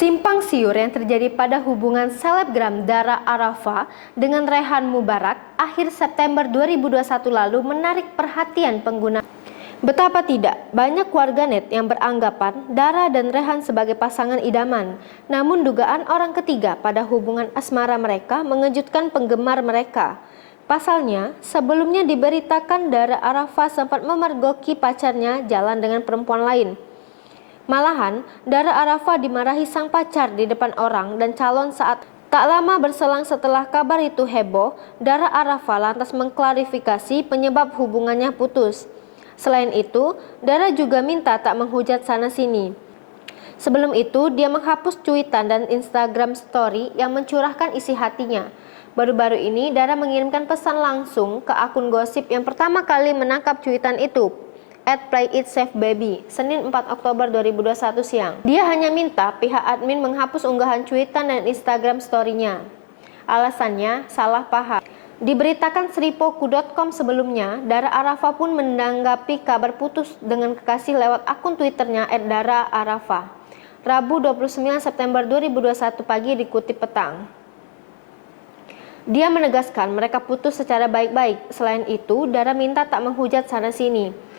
Simpang siur yang terjadi pada hubungan selebgram Dara Arafah dengan Rehan Mubarak akhir September 2021 lalu menarik perhatian pengguna. Betapa tidak, banyak warganet yang beranggapan Dara dan Rehan sebagai pasangan idaman. Namun dugaan orang ketiga pada hubungan asmara mereka mengejutkan penggemar mereka. Pasalnya, sebelumnya diberitakan Dara Arafah sempat memergoki pacarnya jalan dengan perempuan lain. Malahan, Dara Arafah dimarahi sang pacar di depan orang dan calon saat tak lama berselang setelah kabar itu heboh, Dara Arafah lantas mengklarifikasi penyebab hubungannya putus. Selain itu, Dara juga minta tak menghujat sana-sini. Sebelum itu, dia menghapus cuitan dan Instagram story yang mencurahkan isi hatinya. Baru-baru ini, Dara mengirimkan pesan langsung ke akun gosip yang pertama kali menangkap cuitan itu, @playitsafe_baby, Senin 4 Oktober 2021 siang. Dia hanya minta pihak admin menghapus unggahan cuitan dan Instagram story-nya. Alasannya, salah paham. Diberitakan sripoku.com sebelumnya, Dara Arafah pun menanggapi kabar putus dengan kekasih lewat akun Twitternya @dara_arafah. Rabu 29 September 2021 pagi dikutip petang. Dia menegaskan mereka putus secara baik-baik. Selain itu, Dara minta tak menghujat sana-sini.